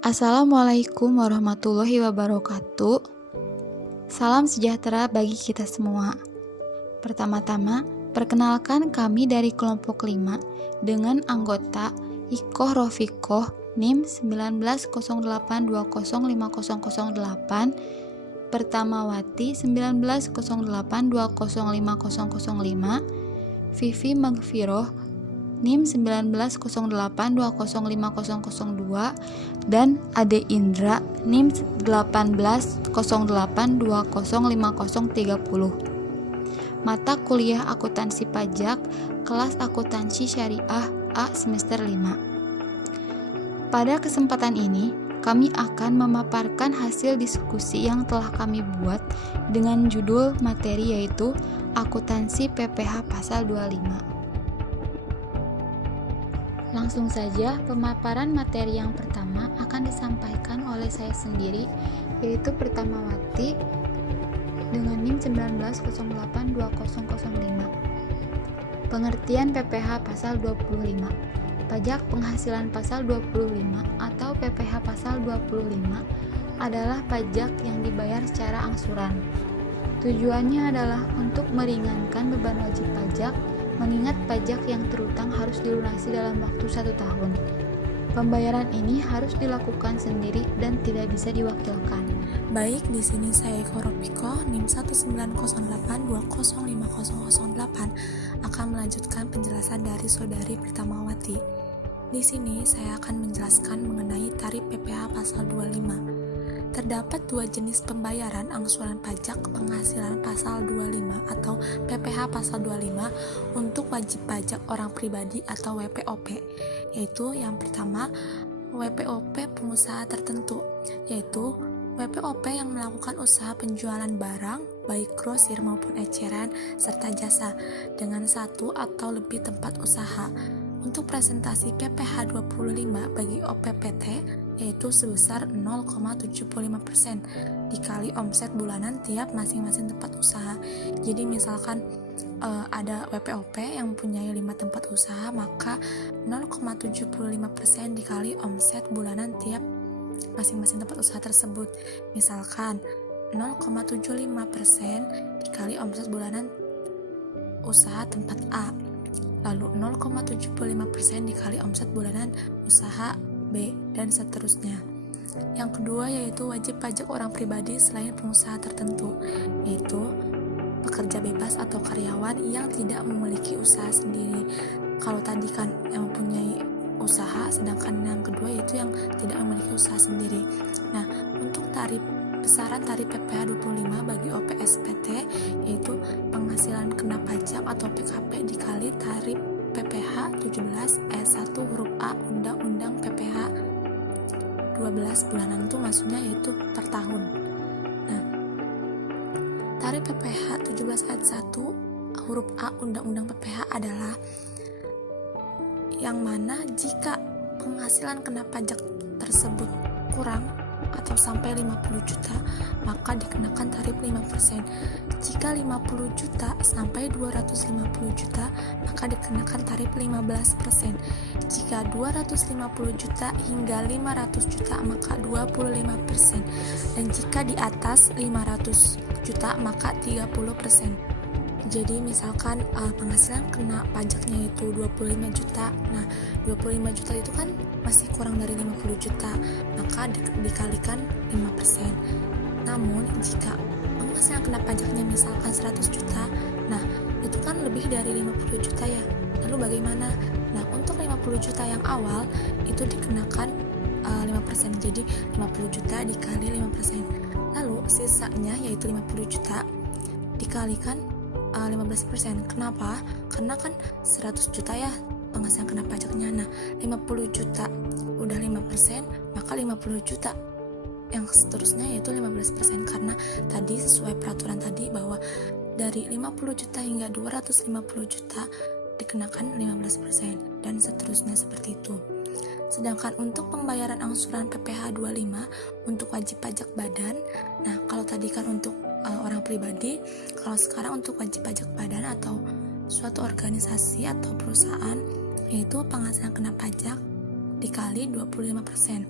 Assalamualaikum warahmatullahi wabarakatuh. Salam sejahtera bagi kita semua. Pertama-tama, perkenalkan kami dari kelompok 5 dengan anggota Ikoh Rofiqoh NIM 1908205008, Pertamawati 1908205005, Vivi Magfiroh NIM 1908205002, dan Ade Indra NIM 1808205030. Mata kuliah akuntansi pajak, kelas akuntansi syariah A semester 5. Pada kesempatan ini, kami akan memaparkan hasil diskusi yang telah kami buat dengan judul materi yaitu Akuntansi PPh Pasal 25. Langsung saja, pemaparan materi yang pertama akan disampaikan oleh saya sendiri, yaitu Pertamawati dengan NIM 19082005. Pengertian PPh Pasal 25. Pajak penghasilan Pasal 25 atau PPh Pasal 25 adalah pajak yang dibayar secara angsuran. Tujuannya adalah untuk meringankan beban wajib pajak, mengingat pajak yang terutang harus dilunasi dalam waktu 1 tahun. Pembayaran ini harus dilakukan sendiri dan tidak bisa diwakilkan. Baik, di sini saya Ikoh Rofiqoh NIM 1908205008 akan melanjutkan penjelasan dari saudari Pertamawati. Di sini saya akan menjelaskan mengenai tarif PPh Pasal 25. Terdapat dua jenis pembayaran angsuran pajak penghasilan Pasal 25 atau PPh Pasal 25 untuk wajib pajak orang pribadi atau WPOP, yaitu yang pertama WPOP pengusaha tertentu, yaitu WPOP yang melakukan usaha penjualan barang baik grosir maupun eceran serta jasa dengan satu atau lebih tempat usaha. Untuk presentasi PPh 25 bagi OPPT yaitu sebesar 0,75% dikali omset bulanan tiap masing-masing tempat usaha. Jadi misalkan ada WPOP yang mempunyai 5 tempat usaha, maka 0,75% dikali omset bulanan tiap masing-masing tempat usaha tersebut. Misalkan 0,75% dikali omset bulanan usaha tempat A, lalu 0,75% dikali omset bulanan usaha B, dan seterusnya. Yang kedua yaitu wajib pajak orang pribadi selain pengusaha tertentu, yaitu pekerja bebas atau karyawan yang tidak memiliki usaha sendiri. Kalau tadi kan yang mempunyai usaha, sedangkan yang kedua yaitu yang tidak memiliki usaha sendiri. Nah, untuk besaran tarif PPh 25 bagi OPSPT yaitu penghasilan kena pajak atau PKP dikali tarif PPh 17 ayat 1 huruf A Undang-Undang PPh 12 bulanan, itu maksudnya yaitu per tahun. Nah, tarif PPh 17 ayat 1 huruf A Undang-Undang PPh adalah yang mana jika penghasilan kena pajak tersebut kurang atau sampai 50 juta, maka dikenakan tarif 5%. Jika 50 juta sampai 250 juta, maka dikenakan tarif 15%. Jika 250 juta hingga 500 juta, maka 25%. Dan jika di atas 500 juta, maka 30%. Jadi misalkan penghasilan kena pajaknya itu 25 juta. Nah, 25 juta itu kan masih kurang dari 50 juta, maka dikalikan 5%. Namun jika penghasilan kena pajaknya misalkan 100 juta, nah itu kan lebih dari 50 juta ya. Lalu bagaimana? Nah, untuk 50 juta yang awal itu dikenakan 5%. Jadi 50 juta dikali 5%. Lalu sisanya yaitu 50 juta dikalikan 15%. Kenapa? Karena kan 100 juta ya penghasilan kena pajaknya. Nah, 50 juta udah 5%, maka 50 juta yang seterusnya yaitu 15%, karena tadi sesuai peraturan tadi bahwa dari 50 juta hingga 250 juta dikenakan 15% dan seterusnya seperti itu. Sedangkan untuk pembayaran angsuran PPh 25 untuk wajib pajak badan, nah kalau tadi kan untuk orang pribadi, kalau sekarang untuk wajib pajak badan atau suatu organisasi atau perusahaan, yaitu penghasilan kena pajak dikali 25%.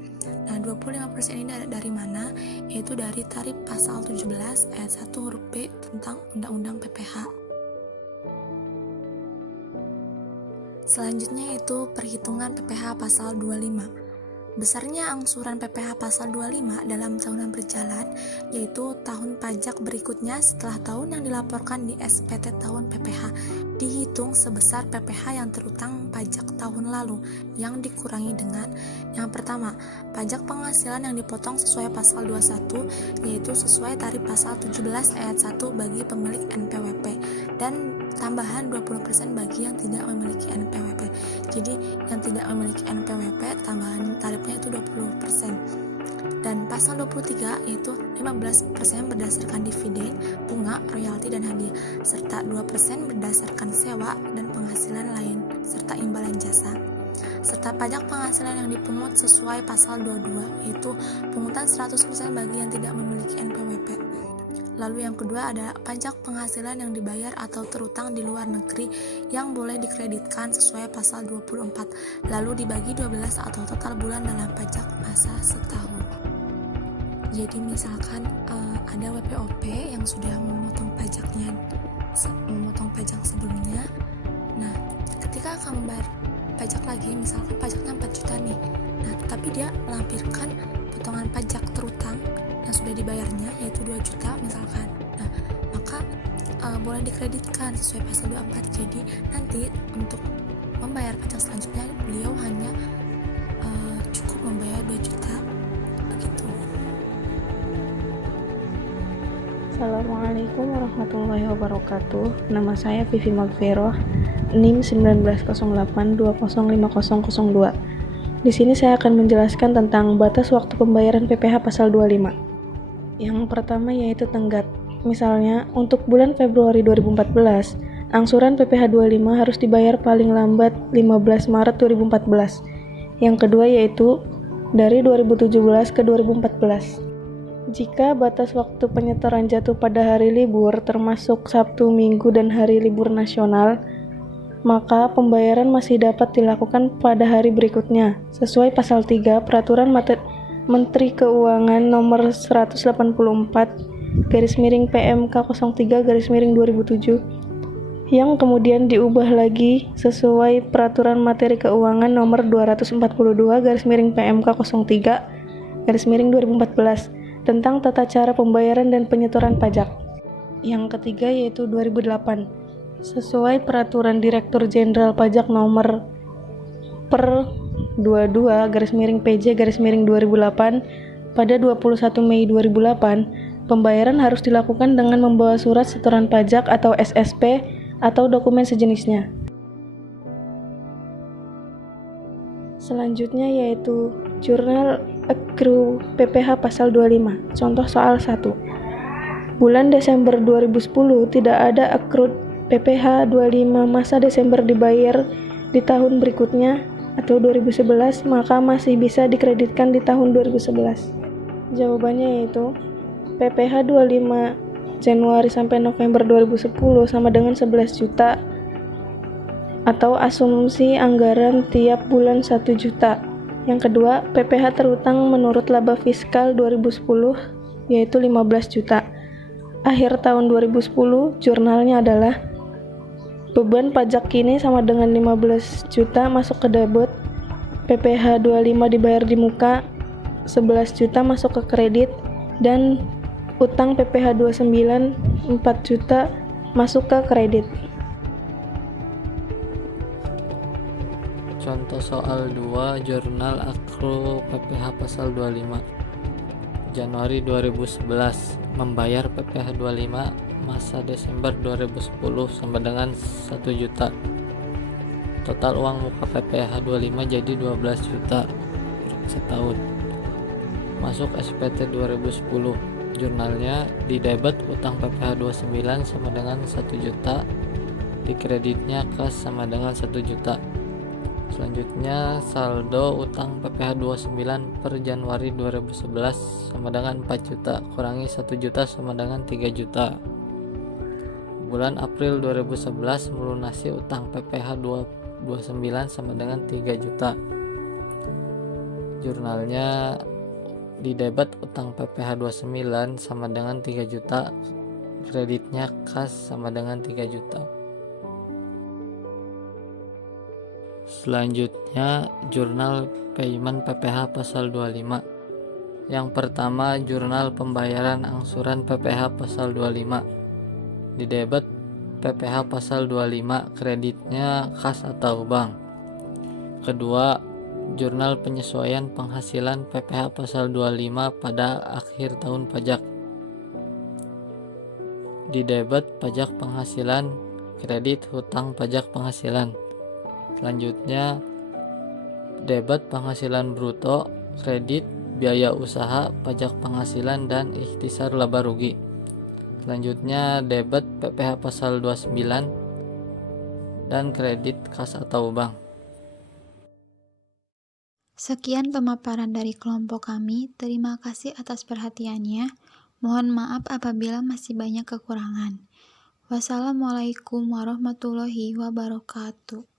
Nah, 25% ini dari mana? Yaitu dari tarif pasal 17 ayat 1 huruf B tentang Undang-Undang PPH. Selanjutnya yaitu perhitungan PPH pasal 25. Besarnya angsuran PPH pasal 25 dalam tahunan berjalan, yaitu tahun pajak berikutnya setelah tahun yang dilaporkan di SPT tahun PPH, dihitung sebesar PPH yang terutang pajak tahun lalu, yang dikurangi dengan yang pertama, pajak penghasilan yang dipotong sesuai pasal 21, yaitu sesuai tarif pasal 17 ayat 1 bagi pemilik NPWP, dan tambahan 20% bagi yang tidak memiliki NPWP. Jadi yang tidak memiliki NPWP tambahan tarifnya itu 20%. Dan pasal 23 yaitu 15% berdasarkan dividen, bunga, royalti dan hadiah, serta 2% berdasarkan sewa dan penghasilan lain serta imbalan jasa. Serta pajak penghasilan yang dipungut sesuai pasal 22 yaitu pungutan 100% bagi yang tidak memiliki NPWP. Lalu yang kedua adalah pajak penghasilan yang dibayar atau terutang di luar negeri yang boleh dikreditkan sesuai pasal 24, lalu dibagi 12 atau total bulan dalam pajak masa setahun. Jadi misalkan ada WPOP yang sudah memotong pajak sebelumnya. Nah, ketika akan membayar pajak lagi, misalkan pajaknya 4 juta nih. Nah, tapi dia melampirkan potongan pajak terutang yang sudah dibayarnya yaitu 2 juta misalkan. Nah, maka boleh dikreditkan sesuai pasal 24. Jadi nanti untuk membayar pajak selanjutnya beliau hanya cukup membayar 2 juta begitu. Assalamualaikum warahmatullahi wabarakatuh. Nama saya Vivi Magfiroh, NIM 1908205002. Di sini saya akan menjelaskan tentang batas waktu pembayaran PPH pasal 25. Yang pertama yaitu tenggat. Misalnya, untuk bulan Februari 2014, angsuran PPH 25 harus dibayar paling lambat 15 Maret 2014. Yang kedua yaitu dari 2017 ke 2014. Jika batas waktu penyetoran jatuh pada hari libur termasuk Sabtu, Minggu, dan hari libur nasional, maka pembayaran masih dapat dilakukan pada hari berikutnya sesuai pasal 3 Peraturan Menteri Keuangan nomor 180/PMK03/2007 yang kemudian diubah lagi sesuai Peraturan Materi Keuangan nomor 242/PMK03/2014 tentang tata cara pembayaran dan penyetoran pajak. Yang ketiga yaitu 2008. Sesuai Peraturan Direktur Jenderal Pajak nomor per 22/PJ/2008 pada 21 Mei 2008, pembayaran harus dilakukan dengan membawa surat setoran pajak atau SSP atau dokumen sejenisnya. Selanjutnya yaitu Jurnal Accrue PPH pasal 25. Contoh soal 1. Bulan Desember 2010 tidak ada accrued PPH 25 masa Desember dibayar di tahun berikutnya atau 2011, maka masih bisa dikreditkan di tahun 2011. Jawabannya yaitu PPH 25 Januari sampai November 2010 sama dengan 11 juta atau asumsi anggaran tiap bulan 1 juta. Yang kedua, PPH terutang menurut laba fiskal 2010 yaitu 15 juta. Akhir tahun 2010, jurnalnya adalah beban pajak kini sama dengan 15 juta masuk ke debit, PPH 25 dibayar di muka, 11 juta masuk ke kredit, dan utang PPH 29 4 juta masuk ke kredit. Contoh soal 2, Jurnal Accrue PPH pasal 25. Januari 2011 membayar PPH 25 masa Desember 2010 sama dengan 1 juta. Total uang muka PPH 25 jadi 12 juta setahun. Masuk SPT 2010. Jurnalnya di debit utang PPH 29 sama dengan 1 juta, di kreditnya kas sama dengan 1 juta. Selanjutnya saldo utang PPH 29 per Januari 2011 sama dengan 4 juta, kurangi 1 juta sama dengan 3 juta. Bulan April 2011 melunasi utang PPH 29 sama dengan 3 juta. Jurnalnya di debit utang PPh 29 sama dengan 3 juta, kreditnya kas sama dengan 3 juta. Selanjutnya jurnal payment PPh pasal 25. Yang pertama, jurnal pembayaran angsuran PPh pasal 25. Di debit PPh pasal 25, kreditnya kas atau bank. Kedua, jurnal penyesuaian penghasilan PPh pasal 25 pada akhir tahun pajak. Di debit pajak penghasilan, kredit hutang pajak penghasilan. Selanjutnya, debit penghasilan bruto, kredit biaya usaha, pajak penghasilan, dan ikhtisar laba rugi. Selanjutnya, debit PPh pasal 29 dan kredit kas atau bank. Sekian pemaparan dari kelompok kami. Terima kasih atas perhatiannya. Mohon maaf apabila masih banyak kekurangan. Wassalamualaikum warahmatullahi wabarakatuh.